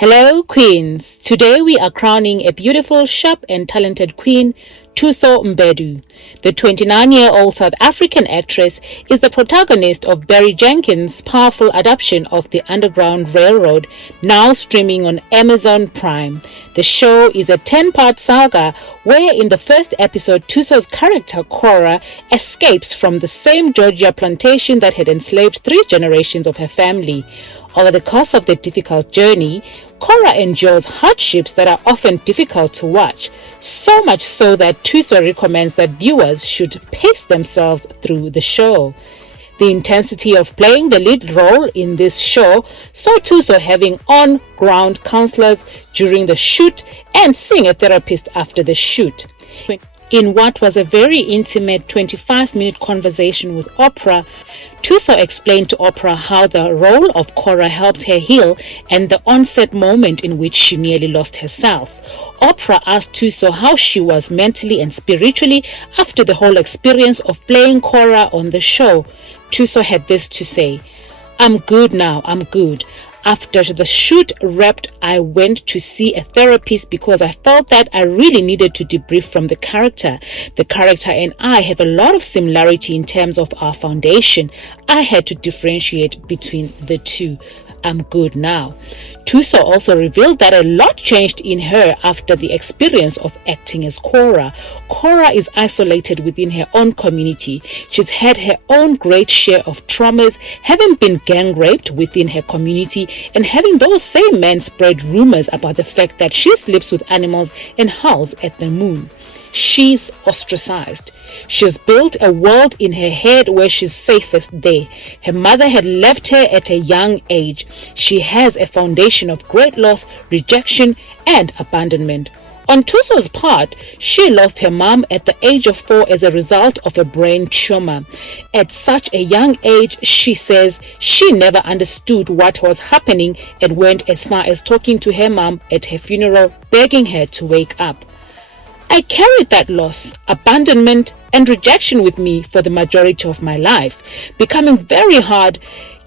Hello, Queens. Today we are crowning a beautiful, sharp and talented queen, Thuso Mbedu. The 29-year-old South African actress is the protagonist of Barry Jenkins' powerful adaptation of the Underground Railroad, now streaming on Amazon Prime. The show is a 10-part saga where in the first episode, Thuso's character Cora escapes from the same Georgia plantation that had enslaved 3 generations of her family. Over the course of the difficult journey, Cora endures hardships that are often difficult to watch, so much so that Thuso recommends that viewers should pace themselves through the show. The intensity of playing the lead role in this show saw Thuso having on-ground counselors during the shoot and seeing a therapist after the shoot. In what was a very intimate 25-minute conversation with Oprah, Thuso explained to Oprah how the role of Cora helped her heal and the onset moment in which she nearly lost herself. Oprah asked Thuso how she was mentally and spiritually after the whole experience of playing Cora on the show. Thuso had this to say, "I'm good now, I'm good. After the shoot wrapped, I went to see a therapist because I felt that I really needed to debrief from the character. The character and I have a lot of similarity in terms of our foundation. I had to differentiate between the two. I'm good now." Thuso also revealed that a lot changed in her after the experience of acting as Cora. Cora is isolated within her own community. She's had her own great share of traumas, having been gang raped within her community and having those same men spread rumors about the fact that she sleeps with animals and howls at the moon. She's ostracized. She's built a world in her head where she's safest there. Her mother had left her at a young age. She has a foundation of great loss, rejection, and abandonment. On Thuso's part, she lost her mom at the age of 4 as a result of a brain tumor. At such a young age, she says she never understood what was happening and went as far as talking to her mom at her funeral, begging her to wake up. "I carried that loss, abandonment, and rejection with me for the majority of my life, becoming very hard,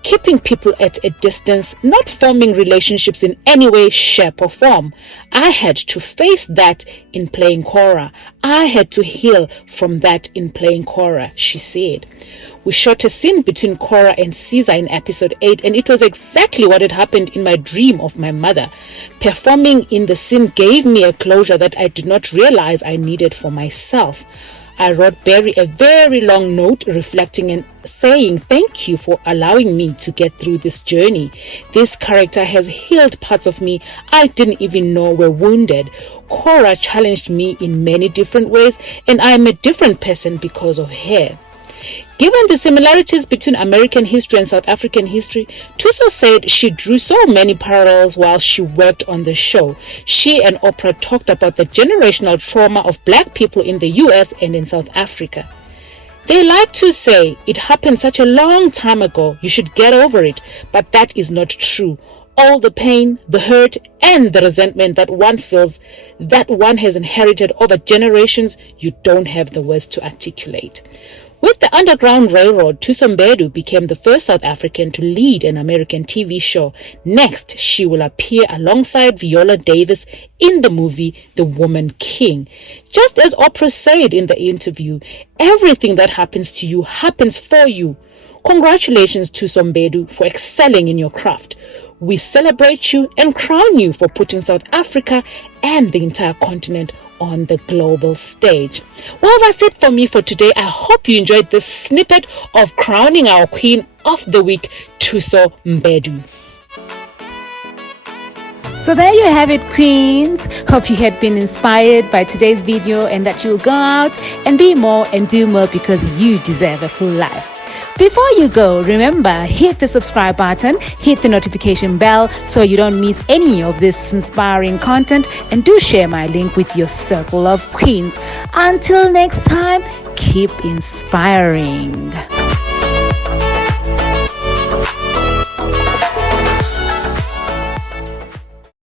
keeping people at a distance, not forming relationships in any way, shape, or form. I had to face that in playing Cora. I had to heal from that in playing Cora," she said. We shot a scene between Cora and Caesar in episode 8, and it was exactly what had happened in my dream of my mother. Performing in the scene gave me a closure that I did not realize I needed for myself. I wrote Barry a very long note reflecting and saying thank you for allowing me to get through this journey. This character has healed parts of me I didn't even know were wounded. Cora challenged me in many different ways, and I am a different person because of her. Given the similarities between American history and South African history, Thuso said she drew so many parallels while she worked on the show. She and Oprah talked about the generational trauma of Black people in the US and in South Africa. "They like to say it happened such a long time ago, you should get over it, but that is not true. All the pain, the hurt, and the resentment that one feels, that one has inherited over generations, you don't have the words to articulate." With the Underground Railroad, Thuso Mbedu became the first South African to lead an American TV show. Next, she will appear alongside Viola Davis in the movie The Woman King. Just as Oprah said in the interview, everything that happens to you happens for you. Congratulations, Thuso Mbedu, for excelling in your craft. We celebrate you and crown you for putting South Africa and the entire continent on the global stage. Well, that's it for me for today. I hope you enjoyed this snippet of crowning our Queen of the Week, Thuso Mbedu. So there you have it, Queens. Hope you had been inspired by today's video and that you'll go out and be more and do more because you deserve a full life. Before you go, remember, hit the subscribe button, hit the notification bell so you don't miss any of this inspiring content, and do share my link with your circle of queens. Until next time, keep inspiring.